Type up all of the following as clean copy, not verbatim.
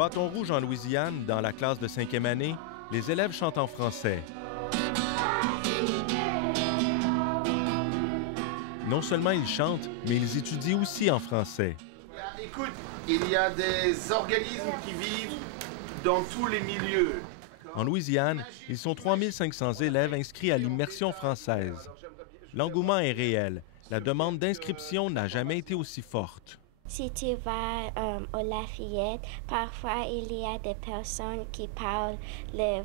Bâton Rouge en Louisiane, dans la classe de 5e année, les élèves chantent en français. Non seulement ils chantent, mais ils étudient aussi en français. Écoute, il y a des organismes qui vivent dans tous les milieux. En Louisiane, ils sont 3500 élèves inscrits à l'immersion française. L'engouement est réel. La demande d'inscription n'a jamais été aussi forte. Si tu vas au Lafayette, parfois il y a des personnes qui parlent le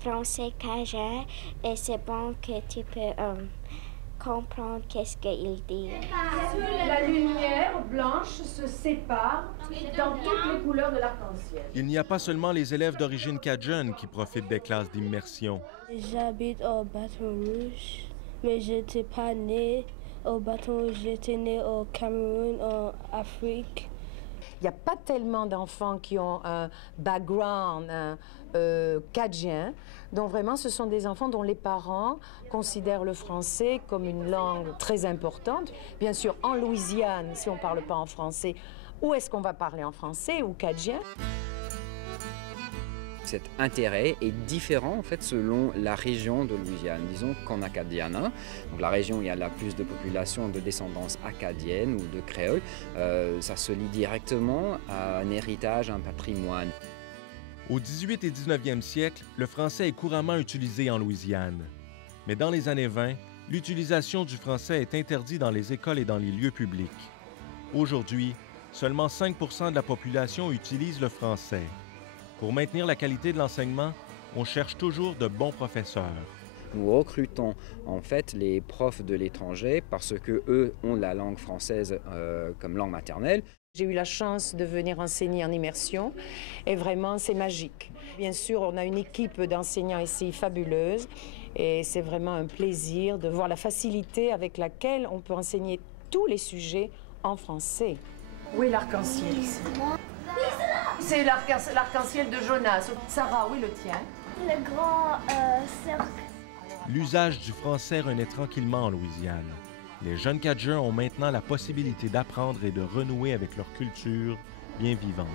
français cajun et c'est bon que tu peux comprendre qu'est-ce qu'ils disent. La lumière blanche se sépare dans toutes les couleurs de l'arc-en-ciel. Il n'y a pas seulement les élèves d'origine cajun qui profitent des classes d'immersion. J'habite au Bâton Rouge, mais je n'étais pas née au Bâton Rouge, j'étais née au Cameroun, en Afrique. Il n'y a pas tellement d'enfants qui ont un background cadien. Donc vraiment, ce sont des enfants dont les parents considèrent le français comme une langue très importante. Bien sûr, en Louisiane, si on ne parle pas en français, où est-ce qu'on va parler en français ou cadien? Cet intérêt est différent en fait selon la région de Louisiane. Disons qu'en Acadiana, donc la région où il y a la plus de population de descendance acadienne ou de créole, ça se lie directement à un héritage, un patrimoine. Au 18 et 19e siècle, le français est couramment utilisé en Louisiane. Mais dans les années 20, l'utilisation du français est interdite dans les écoles et dans les lieux publics. Aujourd'hui, seulement 5 % de la population utilise le français. Pour maintenir la qualité de l'enseignement, on cherche toujours de bons professeurs. Nous recrutons en fait les profs de l'étranger parce qu'eux ont la langue française comme langue maternelle. J'ai eu la chance de venir enseigner en immersion et vraiment c'est magique. Bien sûr, on a une équipe d'enseignants ici fabuleuse et c'est vraiment un plaisir de voir la facilité avec laquelle on peut enseigner tous les sujets en français. Où est l'arc-en-ciel ici? C'est l'arc-en-ciel de Jonas. Sarah, où est le tien? Le grand cercle. L'usage du français renaît tranquillement en Louisiane. Les jeunes Cajuns ont maintenant la possibilité d'apprendre et de renouer avec leur culture bien vivante.